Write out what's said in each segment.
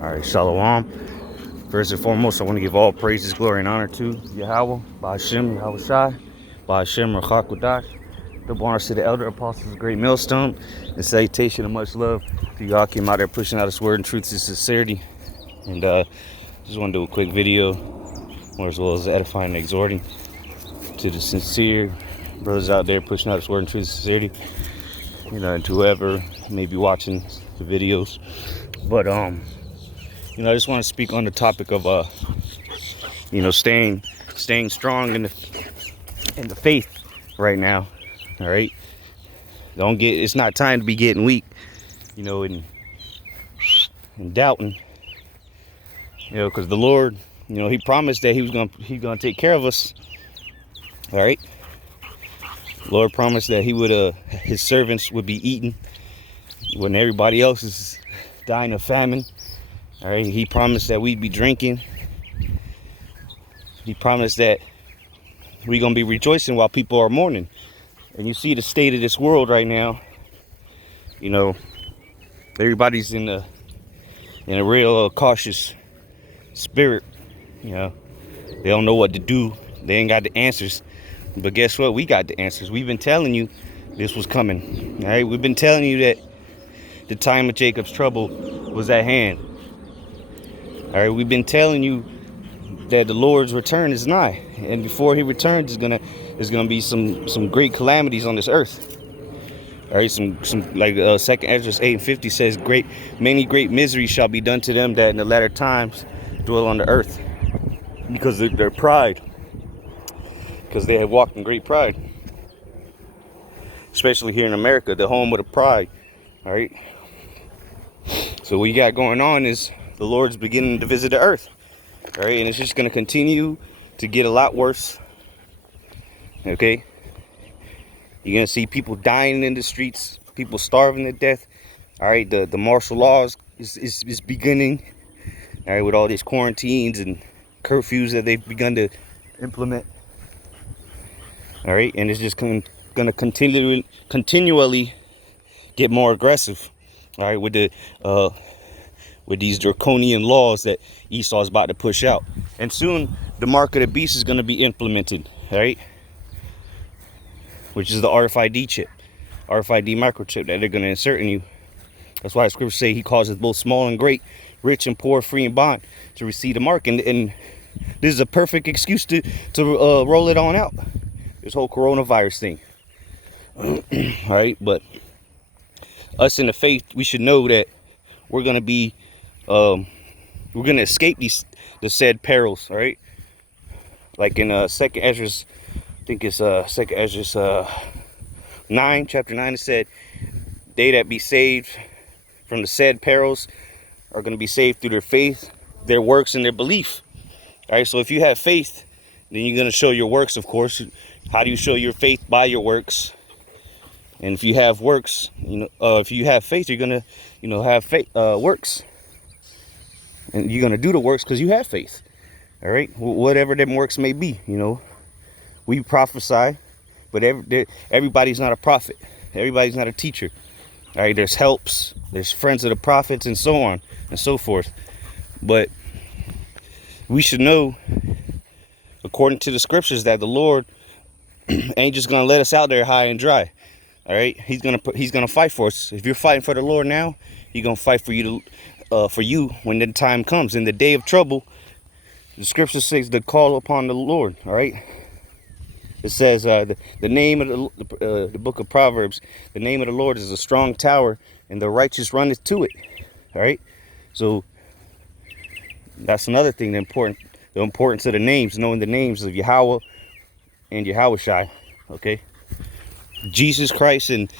All right, Shalom. First and foremost, I want to give all praises, glory, and honor to Yahweh, Ba'ashem, Yahweh Shai, Ba'ashem, Rachakodash. Double honors to the elder apostles, great millstone, and salutation and much love to y'all came out there pushing out His word and truth and sincerity. And just want to do a quick video, or as well as edifying and exhorting to the sincere brothers out there pushing out His word and truth and sincerity. And to whoever may be watching the videos. But I just want to speak on the topic of staying strong in the faith right now. All right, it's not time to be getting weak, and doubting, because the Lord, He promised that He's gonna take care of us. All right, Lord promised that His servants would be eating when everybody else is dying of famine. All right, He promised that we'd be drinking. He promised that we're gonna be rejoicing while people are mourning. And you see the state of this world right now. Everybody's in a real cautious spirit. They don't know what to do. They ain't got the answers. But guess what? We got the answers. We've been telling you this was coming. All right, we've been telling you that the time of Jacob's trouble was at hand. All right, we've been telling you that the Lord's return is nigh, and before He returns, there's gonna be some great calamities on this earth. All right, some like 2nd Ezra 8:50 says, many great miseries shall be done to them that in the latter times dwell on the earth, because of their pride, because they have walked in great pride, especially here in America, the home of the pride. All right, so what you got going on is the Lord's beginning to visit the earth. All right, and it's just going to continue to get a lot worse. Okay, you're going to see people dying in the streets, people starving to death. All right, the martial law is beginning. All right, with all these quarantines and curfews that they've begun to implement. All right, and it's just going to continually get more aggressive. All right, with these draconian laws that Esau is about to push out. And soon, the mark of the beast is going to be implemented, right? Which is the RFID chip, RFID microchip that they're going to insert in you. That's why the scriptures say He causes both small and great, rich and poor, free and bond to receive the mark. And this is a perfect excuse to roll it on out. This whole coronavirus thing. All right, but us in the faith, we should know that we're going to be we're going to escape the said perils. All right, like in 2nd Ezra, I think it's 2nd Ezra 9, chapter 9, it said, they that be saved from the said perils are going to be saved through their faith, their works, and their belief. All right, so if you have faith, then you're going to show your works, of course. How do you show your faith? By your works. And if you have works, if you have faith, you're going to have faith, works. And you're going to do the works because you have faith. All right, whatever them works may be. We prophesy, but everybody's not a prophet. Everybody's not a teacher. All right, there's helps, there's friends of the prophets, and so on and so forth. But we should know, according to the scriptures, that the Lord ain't just gonna let us out there high and dry. All right, He's gonna fight for us. If you're fighting for the Lord now, He's gonna fight for you when the time comes. In the day of trouble, the scripture says to call upon the Lord. All right. It says the name of the book of Proverbs, the name of the Lord is a strong tower, and the righteous runneth to it. All right. So that's another thing. The importance of the names, knowing the names of Yahweh and Yahweh Shai. Okay. Jesus Christ and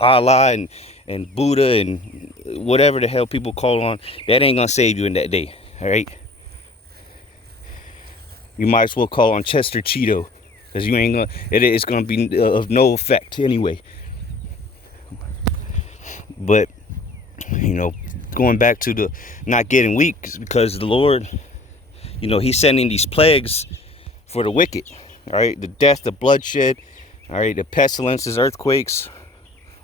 Allah and Buddha and whatever the hell people call on, that ain't gonna save you in that day. All right, you might as well call on Chester Cheeto, because you ain't gonna, it's gonna be of no effect anyway. But going back to the not getting weak, because the Lord, He's sending these plagues for the wicked. All right, the death, the bloodshed, all right, the pestilences, earthquakes,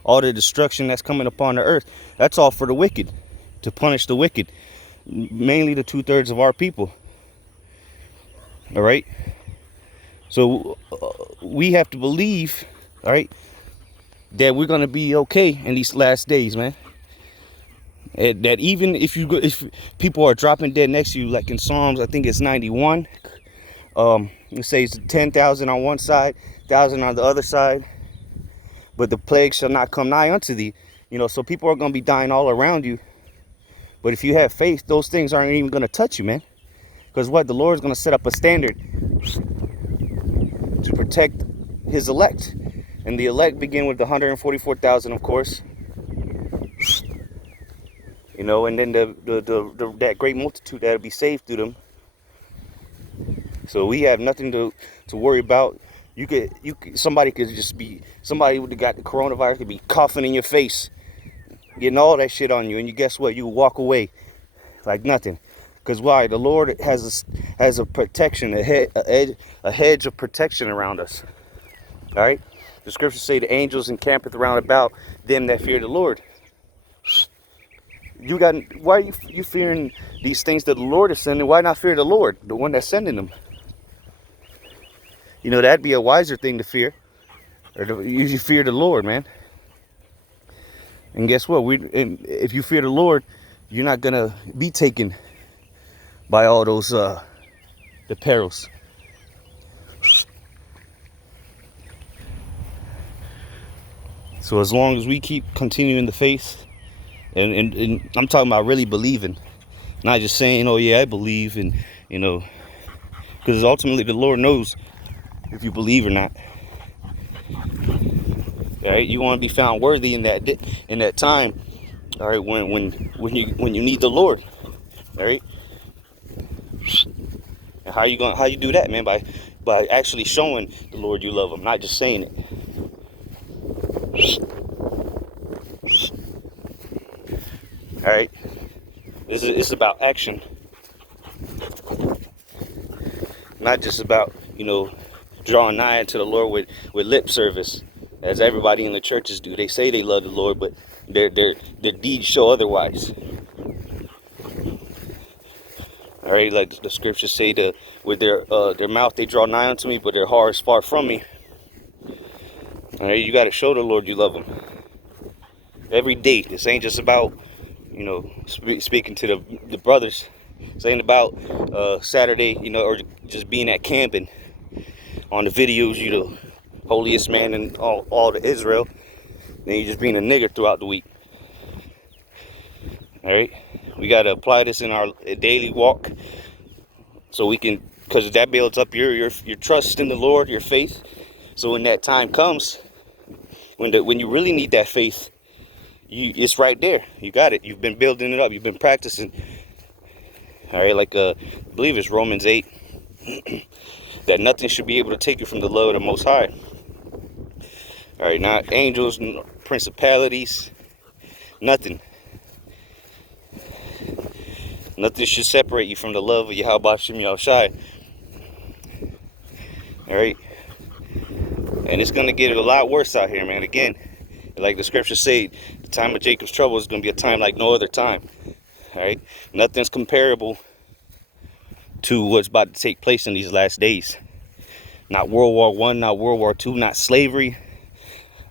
all the destruction that's coming upon the earth, that's all for the wicked. to punish the wicked, mainly the 2/3 of our people. All right. So we have to believe, all right, that we're gonna be okay in these last days, man. And that even if people are dropping dead next to you, like in Psalms, I think it's 91. It says 10,000 on one side, 1,000 on the other side, but the plague shall not come nigh unto thee. You know, so people are gonna be dying all around you. But if you have faith, those things aren't even gonna touch you, man. Because what? The Lord is gonna set up a standard to protect his elect. And the elect begin with the 144,000, of course. You know, and then that great multitude that'll be saved through them. So we have nothing to worry about. Somebody could just be, somebody who got the coronavirus could be coughing in your face, getting all that shit on you, and guess what? You walk away like nothing. Because why? The Lord has a protection, a hedge of protection around us. All right. The scriptures say the angels encampeth round about them that fear the Lord. Why are you fearing these things that the Lord is sending? Why not fear the Lord, the one that's sending them? You know, that'd be a wiser thing to fear. Or you fear the Lord, man. And guess what? If you fear the Lord, you're not gonna be taken by all those the perils. So as long as we keep continuing the faith, and I'm talking about really believing, not just saying, oh yeah, I believe, and you know, because ultimately the Lord knows if you believe or not. All right, you want to be found worthy in that time. All right, when you need the Lord. All right. And how you do that, man? By actually showing the Lord you love him, not just saying it. All right. It's about action, not just about, you know, drawing nigh to the Lord with lip service, as everybody in the churches do. They say they love the Lord, but their deeds show otherwise. All right, like the scriptures say, with their mouth they draw nigh unto me, but their heart is far from me. All right, you got to show the Lord you love him every day. This ain't just about, you know, speaking to the brothers. This ain't about Saturday, you know, or just being at camp and on the videos, you the holiest man in all the Israel. Then you just being a nigger throughout the week. All right, we got to apply this in our daily walk, so we can, because that builds up your trust in the Lord, your faith. So when that time comes, when you really need that faith, it's right there. You got it. You've been building it up. You've been practicing. All right, like I believe it's Romans 8, that nothing should be able to take you from the love of the Most High. All right, not angels, principalities, nothing. Nothing should separate you from the love of Yahweh Shem Yahushai. All right, and it's gonna get a lot worse out here, man. Again, like the scriptures say, the time of Jacob's trouble is gonna be a time like no other time. All right, nothing's comparable to what's about to take place in these last days. Not World War I, not World War II, not slavery,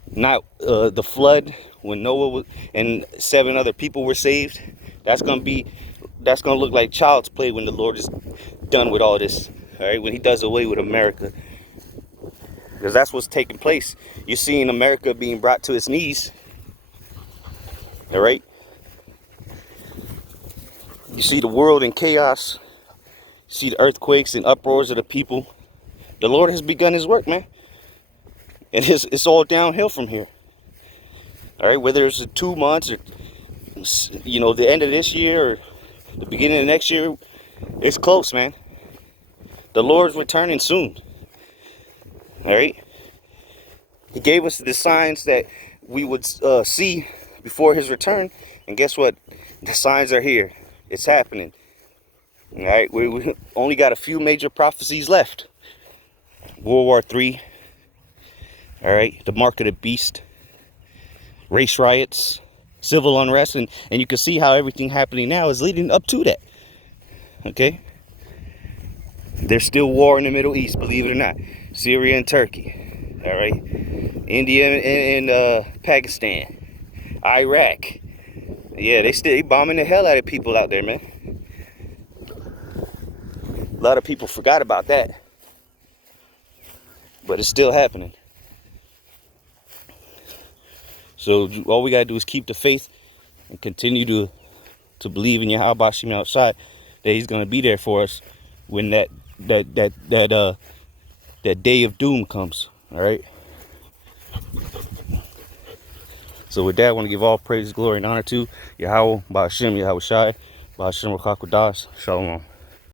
not the flood when Noah was, and 7 other people were saved. That's gonna look like child's play when the Lord is done with all this. All right, when he does away with America, because that's what's taking place. You're seeing America being brought to its knees. All right, you see the world in chaos. You see the earthquakes and uproars of the people. The Lord has begun his work, man, and it's all downhill from here. All right, whether it's 2 months or, you know, the end of this year or the beginning of next year, it's close, man. The Lord's returning soon. All right, he gave us the signs that we would see before his return, and guess what? The signs are here. It's happening. All right, we only got a few major prophecies left. World War III. All right, the mark of the beast, race riots, civil unrest, and you can see how everything happening now is leading up to that. Okay, there's still war in the Middle East, believe it or not. Syria and Turkey, all right, India and Pakistan, Iraq. Yeah, they bombing the hell out of people out there, man. A lot of people forgot about that, but it's still happening. So all we gotta do is keep the faith and continue to believe in Yahweh Shim outside, that He's gonna be there for us when that day of doom comes. All right. So with that, I want to give all praise, glory, and honor to Yahweh Ba'ashem, Yahweh Shai, Ba'ashem Rakakudas, Shalom.